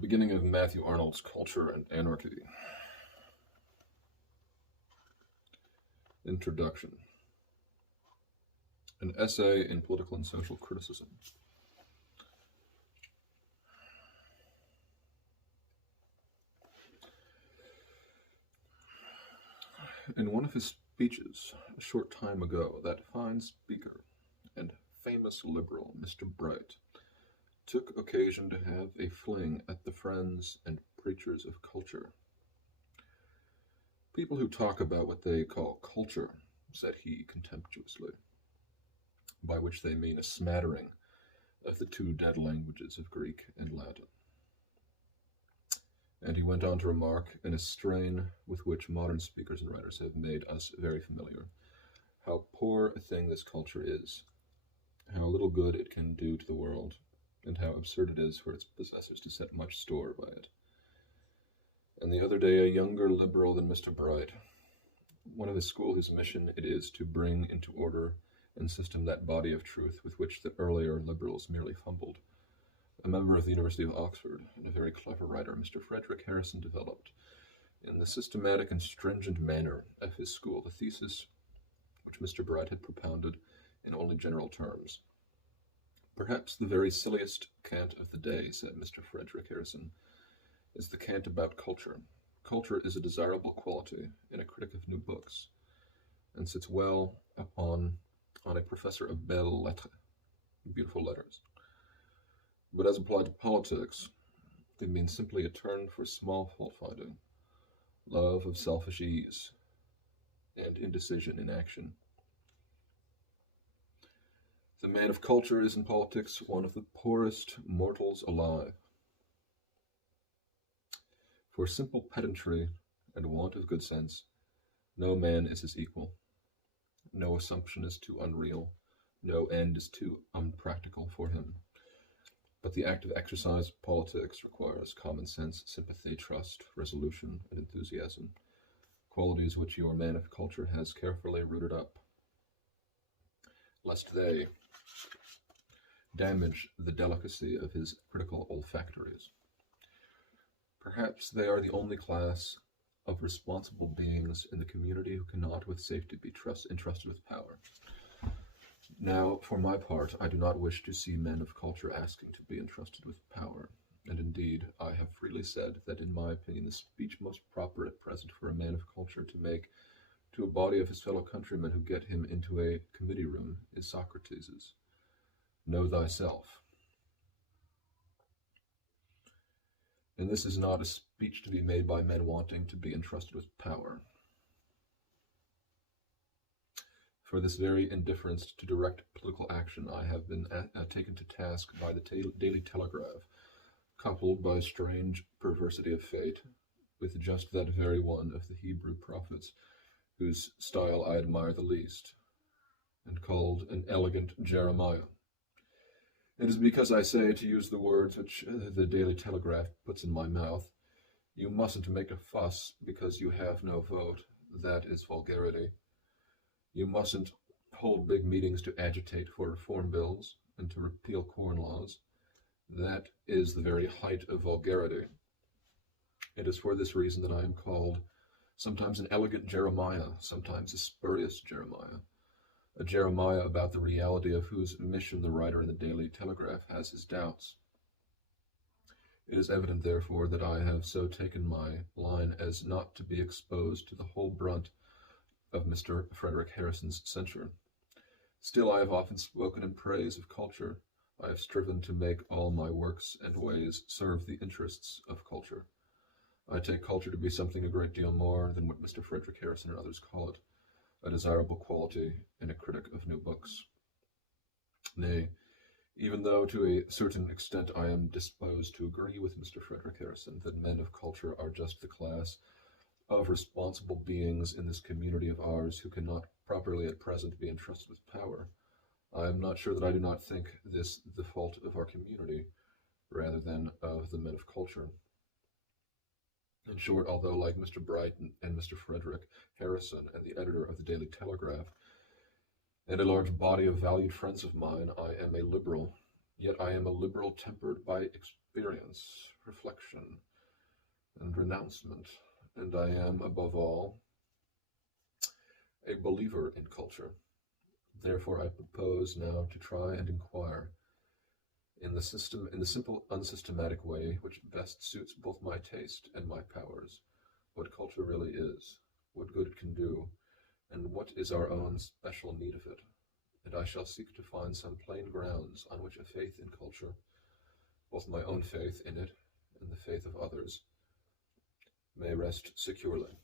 Beginning of Matthew Arnold's Culture and Anarchy. Introduction. An essay in political and social criticism. In one of his speeches a short time ago, that fine speaker and famous liberal, Mr. Bright, took occasion to have a fling at the friends and preachers of culture. People who talk about what they call culture, said he contemptuously, by which they mean a smattering of the two dead languages of Greek and Latin. And he went on to remark, in a strain with which modern speakers and writers have made us very familiar, how poor a thing this culture is, how little good it can do to the world, and how absurd it is for its possessors to set much store by it. And the other day a younger liberal than Mr. Bright, one of his school whose mission it is to bring into order and system that body of truth with which the earlier liberals merely fumbled, a member of the University of Oxford and a very clever writer, Mr. Frederick Harrison, developed, in the systematic and stringent manner of his school, the thesis which Mr. Bright had propounded in only general terms. Perhaps the very silliest cant of the day, said Mr. Frederick Harrison, is the cant about culture. Culture is a desirable quality in a critic of new books, and sits well on a professor of belles lettres, beautiful letters. But as applied to politics, it means simply a turn for small fault-finding, love of selfish ease, and indecision in action. The man of culture is in politics one of the poorest mortals alive. For simple pedantry and want of good sense, no man is his equal. No assumption is too unreal, no end is too unpractical for him. But the active exercise of politics requires common sense, sympathy, trust, resolution, and enthusiasm, qualities which your man of culture has carefully rooted up, lest they damage the delicacy of his critical olfactories. Perhaps they are the only class of responsible beings in the community who cannot with safety be entrusted with power. Now, for my part, I do not wish to see men of culture asking to be entrusted with power, and indeed I have freely said that in my opinion the speech most proper at present for a man of culture to make to a body of his fellow countrymen who get him into a committee room is Socrates's, "Know thyself." And this is not a speech to be made by men wanting to be entrusted with power. For this very indifference to direct political action, I have been taken to task by the Daily Telegraph, coupled by strange perversity of fate, with just that very one of the Hebrew prophets, whose style I admire the least, and called an elegant Jeremiah. It is because I say, to use the words which the Daily Telegraph puts in my mouth, you mustn't make a fuss because you have no vote. That is vulgarity. You mustn't hold big meetings to agitate for reform bills and to repeal corn laws. That is the very height of vulgarity. It is for this reason that I am called sometimes an elegant Jeremiah, sometimes a spurious Jeremiah, a Jeremiah about the reality of whose mission the writer in the Daily Telegraph has his doubts. It is evident, therefore, that I have so taken my line as not to be exposed to the whole brunt of Mr. Frederick Harrison's censure. Still, I have often spoken in praise of culture. I have striven to make all my works and ways serve the interests of culture. I take culture to be something a great deal more than what Mr. Frederick Harrison and others call it, a desirable quality in a critic of new books. Nay, even though to a certain extent I am disposed to agree with Mr. Frederick Harrison that men of culture are just the class of responsible beings in this community of ours who cannot properly at present be entrusted with power, I am not sure that I do not think this the fault of our community rather than of the men of culture. In short, although like Mr. Bright and Mr. Frederick Harrison and the editor of the Daily Telegraph, and a large body of valued friends of mine, I am a liberal, yet I am a liberal tempered by experience, reflection, and renouncement, and I am, above all, a believer in culture. Therefore, I propose now to try and inquire in the simple, unsystematic way which best suits both my taste and my powers, what culture really is, what good it can do, and what is our own special need of it. And I shall seek to find some plain grounds on which a faith in culture, both my own faith in it and the faith of others, may rest securely.